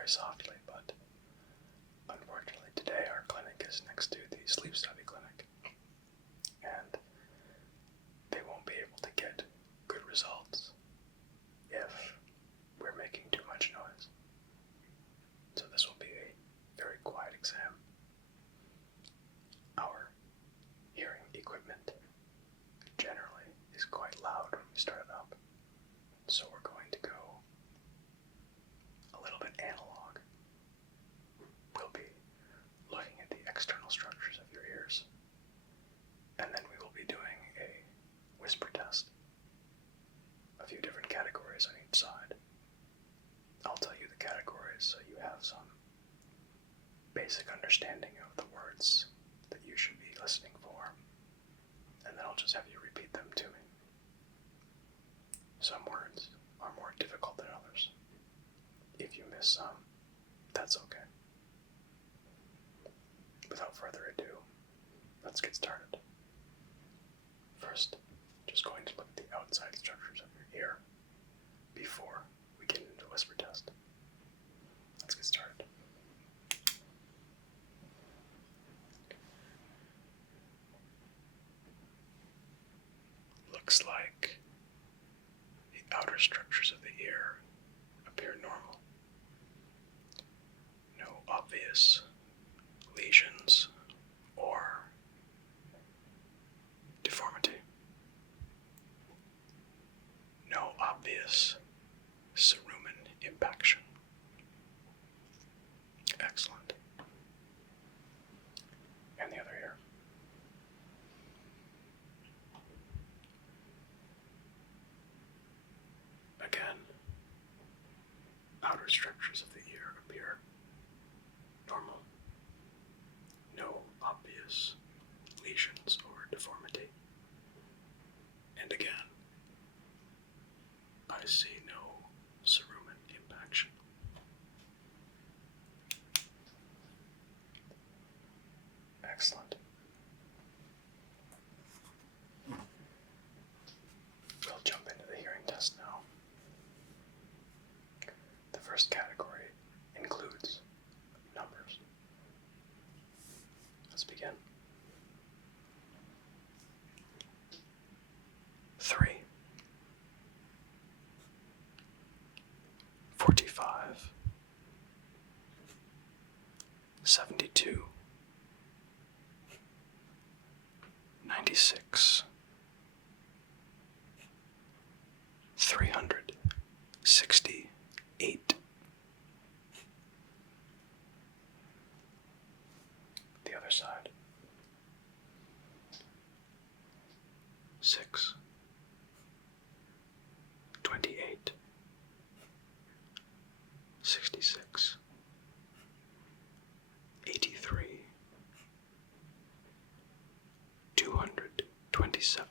very softly, but unfortunately today our clinic is next to the sleep study clinic, and they won't be able to get good results if we're making too much noise. So this will be a very quiet exam. Our hearing equipment generally is quite loud when we start it up, so we're going to go a little bit analog. We'll be looking at the external structures of your ears, and then we will be doing a whisper test. A few different categories on each side. I'll tell you the categories so you have some basic understanding of the words that you should be listening for, and then I'll just have you repeat them to me. Some words are more difficult than others. If you miss some, that's okay. Without further ado, let's get started. First, just going to look at the outside structures of your ear before we get into the whisper test. Let's get started. Looks like the outer structures of the ear appear normal. No obvious lesions or deformity. No obvious cerumen impaction. Excellent. And the other ear. Again, outer structures of the ear appear normal. No obvious lesions or deformity. And again, I see no cerumen impaction. Excellent. We'll jump into the hearing test now. The first category includes numbers. Let's begin. 3, 45, 72, 96, 368. The other side. 6, 28, 66, 83, 227.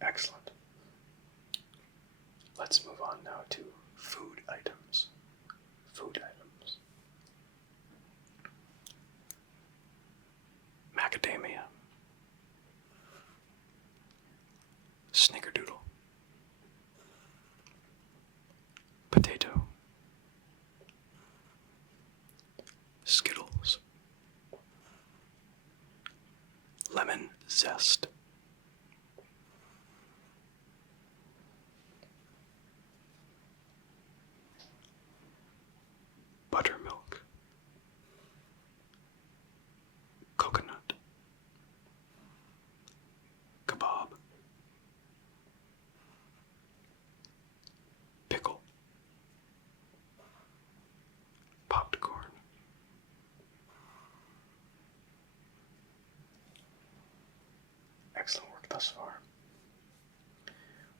Excellent. Let's move on now to food items. Food items. Macadamia. Snickerdoodle. Potato. Skittles. Lemon zest. Buttermilk. Coconut. Kebab. Pickle. Popcorn. Excellent work thus far.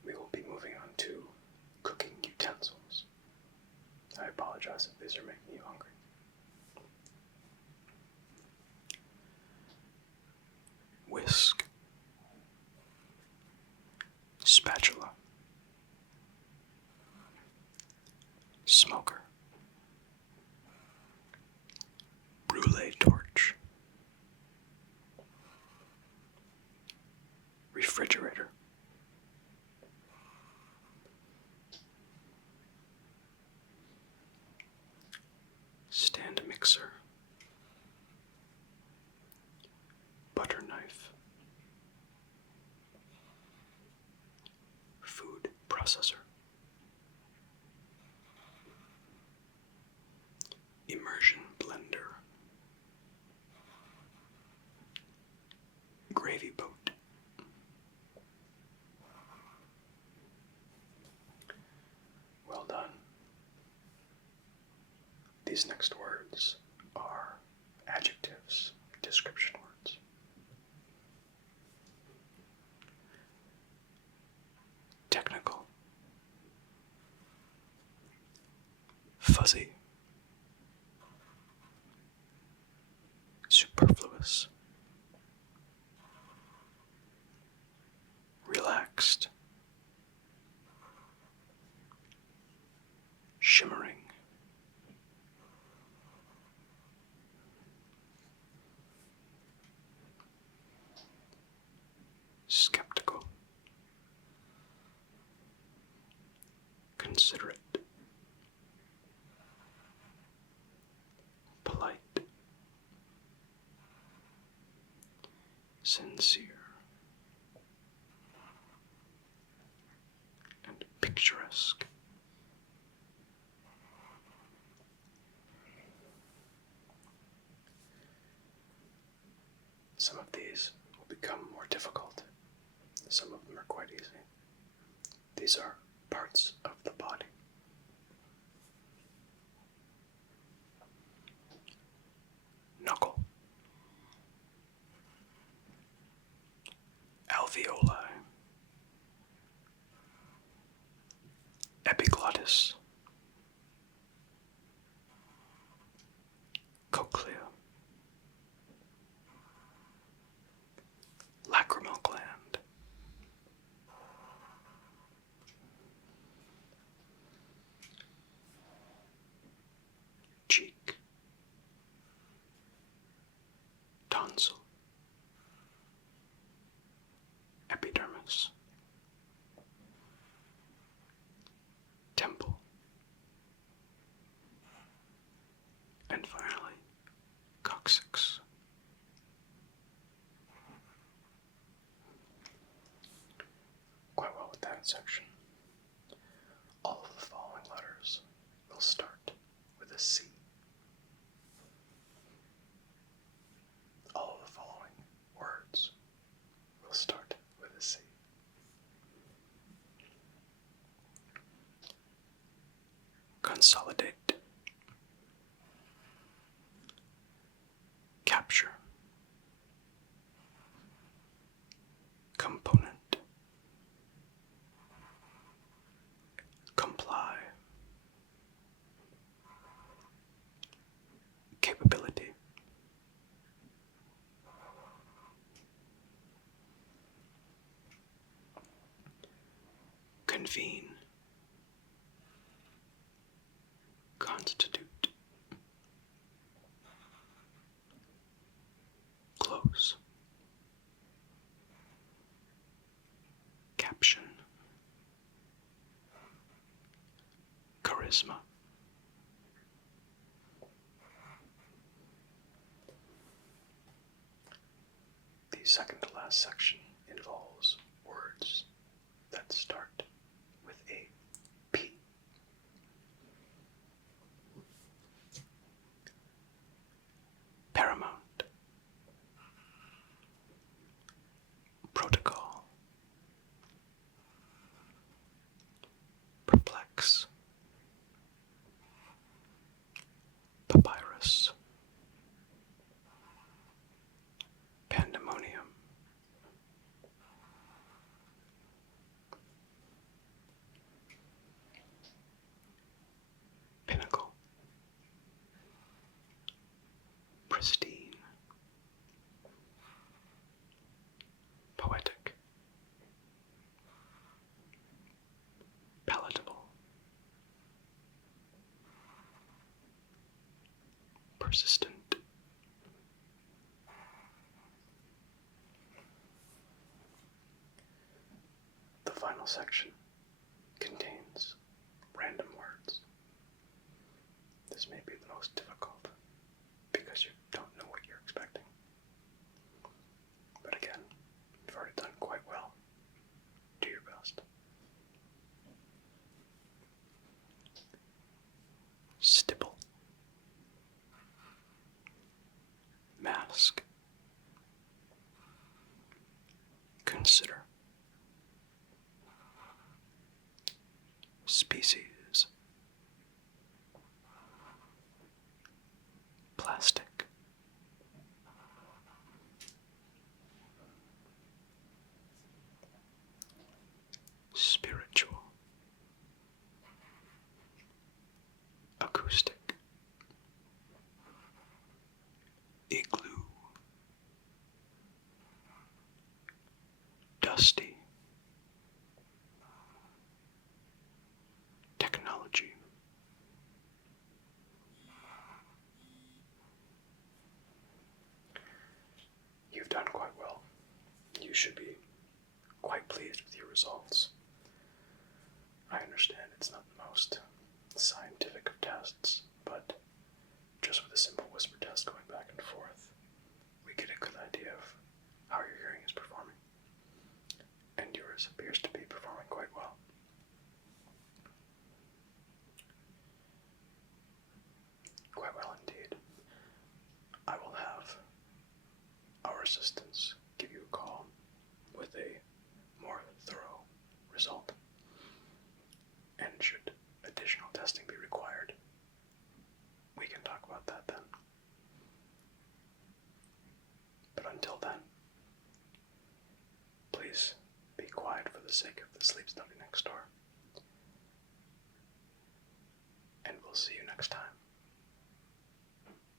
We will be moving on to cooking utensils. I apologize if these are making you hungry. Whisk. Spatula. Smoker. Brûlé torch. Refrigerator. processor, immersion blender, gravy boat, well done. These next words are adjectives, description words. Technical, fuzzy, superfluous, relaxed, shimmering, skeptical, considerate, polite, sincere, and picturesque. Some of these will become more difficult. Some of them are quite easy. These are parts of the body. Knuckle, alveoli, epiglottis, cochlea, lacrimal gland, cheek, tonsil, epidermis, temple, and finally, coccyx. Quite well with that section. All of the following letters will start with a C. All of the following words will start with a C. Consolidate, capture, component, comply, capability, convene, constitute, close, caption, charisma, the second to last section involves words that start with a P. Paramount, protocol, perplex, papyrus, pandemonium, pinnacle, pristine, poetic, palatable, persistent. The final section contains random words. This may be the most difficult because you don't know what you're expecting. But again, you've already done quite well. Do your best. ask, consider, species, plastic, spiritual, acoustic, igloo, dusty, technology, you've done quite well. You should be quite pleased with your results. I understand it's not the most scientific of tests, but just with a simple whisper test going back and forth, we get a good idea of how your hearing is performing. And yours appears to be performing quite well. Quite well indeed. I will have our assistants give you a call with a more thorough result. And should additional testing be required, we can talk about that then. But until then, please be quiet for the sake of the sleep study next door. And we'll see you